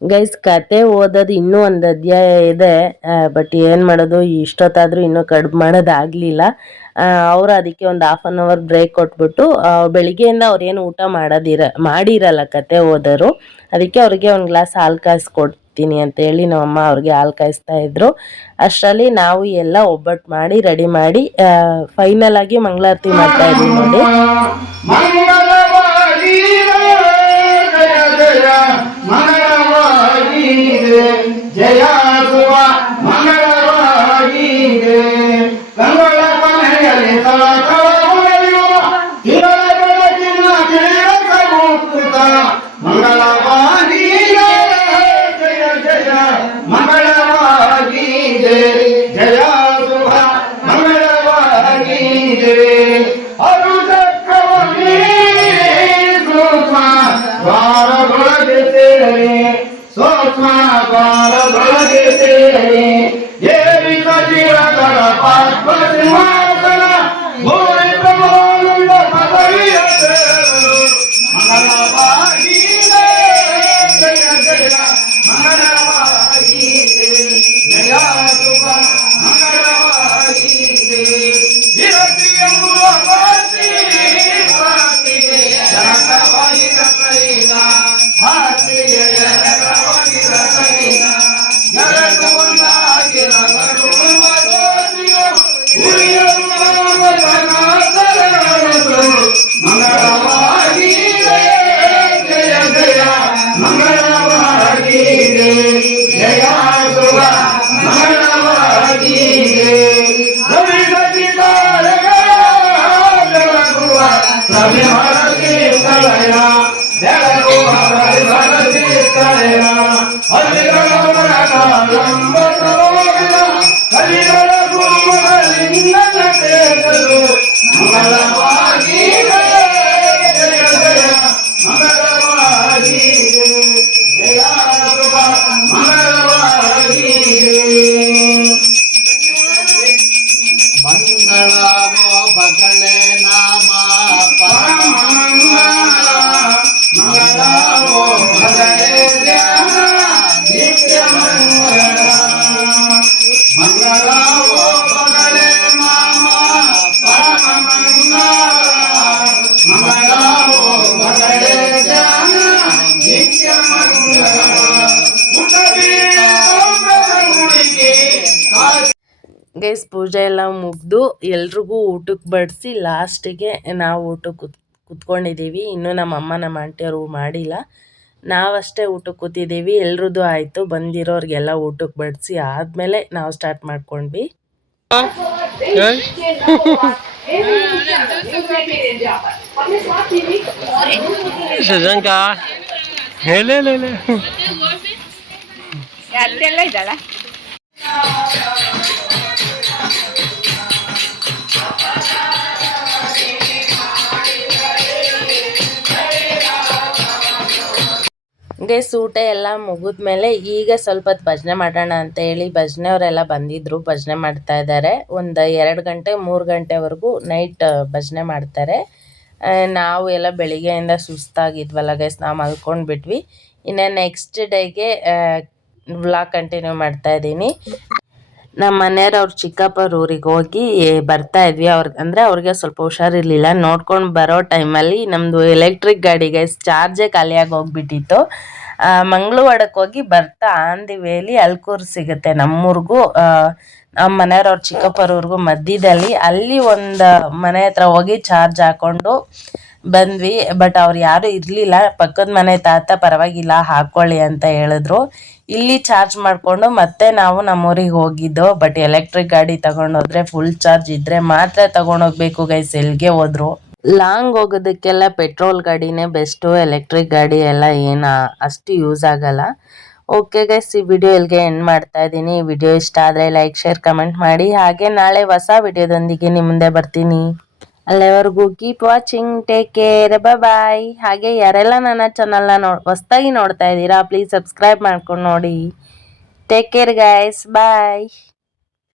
ಗೈಸ್ ಕತೆ ಓದೋದು ಇನ್ನೂ ಒಂದು ಅಧ್ಯಾಯ ಇದೆ, ಬಟ್ ಏನು ಮಾಡೋದು, ಇಷ್ಟೊತ್ತಾದರೂ ಇನ್ನೂ ಕಡುಬು ಮಾಡೋದಾಗಲಿಲ್ಲ. ಅವರು ಅದಕ್ಕೆ ಒಂದು 1/2 hour ಬ್ರೇಕ್ ಕೊಟ್ಬಿಟ್ಟು, ಬೆಳಿಗ್ಗೆಯಿಂದ ಅವ್ರೇನು ಊಟ ಮಾಡಿರಲ್ಲ ಕತೆ ಓದೋರು, ಅದಕ್ಕೆ ಅವ್ರಿಗೆ ಒಂದು ಗ್ಲಾಸ್ ಹಾಲು ಕಾಯಿಸ್ಕೊಡ್ತೀನಿ ಅಂತೇಳಿ ನಮ್ಮಮ್ಮ ಅವ್ರಿಗೆ ಹಾಲು ಕಾಯಿಸ್ತಾ ಇದ್ರು. ಅಷ್ಟರಲ್ಲಿ ನಾವು ಎಲ್ಲ ಒಬ್ಬಟ್ಟು ಮಾಡಿ ರೆಡಿ ಮಾಡಿ ಫೈನಲ್ ಆಗಿ ಮಂಗಳಾರತಿ ಮಾಡ್ತಾ ಇದ್ದೀವಿ ನೋಡಿ. ಜಯ ಸುವ ಮಂಗಳವಾಗಿದೆ, ಕಂಗಳ ಮನೆಯಲ್ಲಿ ಮಂಗಳವಾಗಿದೆ, ಜಯ ಜಯ ಮಂಗಳವಾಗಿದೆ, ಜಯ ಸುವ ಮಂಗಳವಾಗಿದೆ. ಅರು ಚಕ್ರವೇ ಸೂಕ್ಷ್ಮ ದ್ವಾರದೊಳಗೆ ಸೇರಿ, ಸೂಕ್ಷ್ಮ ದ್ವಾರದೊಳಗೆ ಸೇರಿ, ಏರಿದ ಶಿರಗಳ ಪದ್ಮ ಸಿಂಹಾಸನ ಭೂರಿ ಪ್ರಭಾನುಂಡ ಪದವಿಯ ಸೇರಲು ಮಂಗಳವಾಗಿದೆ, ಜಯ ಜಯ ಮಂಗಳವಾಗಿದೆ, ಜಯ ಶುಭ ಮಂಗಳವಾಗಿದೆ. ವಿರತಿ ಎಂಬುವ ಭಾಷೆ ಪ್ರಾರ್ಥಿಗೆ ಜನಕವಾಗಿರ ಕೈಲ, ಭಾಷೆಯ ಜನಕವಾಗಿರ ಕೈಲ, ಎರಡು ಒಂದಾಗಿರ ಮಂಗಳವಾಗಿದೆ, ಜಯ ಜಯ ಮಂಗಳವಾಗಿದೆ, ಜಯ ಶುಭ ಮಂಗಳವಾಗಿದೆ. ರವಿ ಸಚಿತಾರಗಳ ಬೆಳಗುವ ರವಿ ಹರಸಿ ತಲಯ, ಬೆಳಗುವ ರವಿ ಹರಸಿ ತಲಯ, ಹರಿಗಳ ಕಲಿಗಳ ಗುರುಗಳಿಂದ ಕೇಳಲು ಮಂಗಳವಾಗಿದೆ, ಜಯ ಜಯ ಮಂಗಳವಾಗಿದೆ, ಜಯ ಮಂಗಳವೋ ಬಗಳೆ ನಾಮ ಪರಮ ಮಂಗಳವೋ ಬಗಳೆ ಧ್ಯಾನ ನಿತ್ಯ ಮಂಗಳವೋ ಬಗಳೆ ನಾಮ ಪರಮ ಮಂಗಳವೋ ಬಗಳೆ ಧ್ಯಾನ ನಿತ್ಯ ಗೈಸ್ ಪೂಜೆ ಎಲ್ಲ ಮುಗಿದು ಎಲ್ರಿಗೂ ಊಟಕ್ಕೆ ಬಡಿಸಿ ಲಾಸ್ಟಿಗೆ ನಾವು ಊಟಕ್ಕೆ ಕುತ್ಕೊಂಡಿದ್ದೀವಿ. ಇನ್ನೂ ನಮ್ಮ ಅಮ್ಮ ನಮ್ಮ ಆಂಟಿಯವರು ಮಾಡಿಲ್ಲ, ನಾವಷ್ಟೇ ಊಟಕ್ಕೆ ಕೂತಿದ್ದೀವಿ. ಎಲ್ರದ್ದು ಆಯಿತು, ಬಂದಿರೋರಿಗೆಲ್ಲ ಊಟಕ್ಕೆ ಬಡಿಸಿ ಆದಮೇಲೆ ನಾವು ಸ್ಟಾರ್ಟ್ ಮಾಡ್ಕೊಂಡ್ವಿ. ಇದ್ದಾಳ ಗೈಸ್ ಊಟ ಎಲ್ಲ ಮುಗಿದ್ಮೇಲೆ ಈಗ ಸ್ವಲ್ಪ ಹೊತ್ತು ಭಜನೆ ಮಾಡೋಣ ಅಂತ ಹೇಳಿ ಭಜನೆಯವರೆಲ್ಲ ಬಂದಿದ್ದರು, ಭಜನೆ ಮಾಡ್ತಾ ಇದ್ದಾರೆ. ಒಂದು 2 ಗಂಟೆ 3 ಗಂಟೆವರೆಗೂ ನೈಟ್ ಭಜನೆ ಮಾಡ್ತಾರೆ. ನಾವು ಎಲ್ಲ ಬೆಳಿಗ್ಗೆಯಿಂದ ಸುಸ್ತಾಗಿದ್ವಲ್ಲ ಗೈಸ್, ನಾವು ಮಲ್ಕೊಂಡ್ಬಿಟ್ವಿ. ಇನ್ನು ನೆಕ್ಸ್ಟ್ ಡೇಗೆ ವ್ಲಾಗ್ ಕಂಟಿನ್ಯೂ ಮಾಡ್ತಾ ಇದ್ದೀನಿ. ನಮ್ಮ ಮನೆಯವ್ರು ಅವ್ರ ಚಿಕ್ಕಪ್ಪರ ಊರಿಗೆ ಹೋಗಿ ಬರ್ತಾ ಇದ್ವಿ. ಅವ್ರಿಗೆ ಸ್ವಲ್ಪ ಹುಷಾರಿರ್ಲಿಲ್ಲ. ನೋಡ್ಕೊಂಡು ಬರೋ ಟೈಮಲ್ಲಿ ನಮ್ಮದು ಎಲೆಕ್ಟ್ರಿಕ್ ಗಾಡಿಗೆ ಚಾರ್ಜೇ ಖಾಲಿಯಾಗಿ ಹೋಗ್ಬಿಟ್ಟಿತ್ತು. ಮಂಗಳವಾಡಕ್ಕೆ ಹೋಗಿ ಬರ್ತಾ ಆನ್ ದಿ ವೇಲಿ ಅಲ್ಕೂರು ಸಿಗುತ್ತೆ ನಮ್ಮೂರಿಗೂ ನಮ್ಮ ಮನೆಯವ್ರ ಅವ್ರ ಚಿಕ್ಕಪ್ಪರವ್ರಿಗೂ ಮಧ್ಯದಲ್ಲಿ. ಅಲ್ಲಿ ಒಂದು ಮನೆ ಹತ್ರ ಹೋಗಿ ಚಾರ್ಜ್ ಹಾಕ್ಕೊಂಡು ಬಂದ್ವಿ. ಬಟ್ ಅವ್ರು ಯಾರೂ ಇರಲಿಲ್ಲ. ಪಕ್ಕದ ಮನೆ ತಾತ ಪರವಾಗಿಲ್ಲ ಹಾಕ್ಕೊಳ್ಳಿ ಅಂತ ಹೇಳಿದ್ರು. ಇಲ್ಲಿ ಚಾರ್ಜ್ ಮಾಡಿಕೊಂಡು ಮತ್ತೆ ನಾವು ನಮ್ಮೂರಿಗೆ ಹೋಗಿದ್ದು. ಬಟ್ ಎಲೆಕ್ಟ್ರಿಕ್ ಗಾಡಿ ತಗೊಂಡೋದ್ರೆ ಫುಲ್ ಚಾರ್ಜ್ ಇದ್ದರೆ ಮಾತ್ರ ತಗೊಂಡೋಗ್ಬೇಕು ಗೈಸ್. ಎಲ್ಲಿಗೆ ಹೋದ್ರು ಲಾಂಗ್ ಹೋಗೋದಕ್ಕೆಲ್ಲ ಪೆಟ್ರೋಲ್ ಗಾಡಿನೇ ಬೆಸ್ಟು. ಎಲೆಕ್ಟ್ರಿಕ್ ಗಾಡಿ ಎಲ್ಲ ಏನು ಅಷ್ಟು ಯೂಸ್ ಆಗಲ್ಲ. ಓಕೆ ಗೈಸ್, ಈ ವಿಡಿಯೋ ಇಲ್ಲಿಗೆ ಎಂಡ್ ಮಾಡ್ತಾ ಇದ್ದೀನಿ. ಈ ವಿಡಿಯೋ ಇಷ್ಟ ಆದರೆ ಲೈಕ್ ಶೇರ್ ಕಮೆಂಟ್ ಮಾಡಿ. ಹಾಗೆ ನಾಳೆ ಹೊಸ ವಿಡಿಯೋದೊಂದಿಗೆ ನಿಮ್ಮ ಮುಂದೆ ಬರ್ತೀನಿ. ಅಲ್ಲಿವರೆಗೂ ಕೀಪ್ ವಾಚಿಂಗ್, ಟೇಕ್ ಕೇರ್, ಬಾಯ್. ಹಾಗೆ ಯಾರೆಲ್ಲ ನನ್ನ ಚಾನಲ್ನ ಹೊಸ್ದಾಗಿ ನೋಡ್ತಾ ಇದ್ದೀರಾ ಪ್ಲೀಸ್ ಸಬ್ಸ್ಕ್ರೈಬ್ ಮಾಡ್ಕೊಂಡು ನೋಡಿ. ಟೇಕ್ ಕೇರ್ ಗೈಸ್, ಬಾಯ್.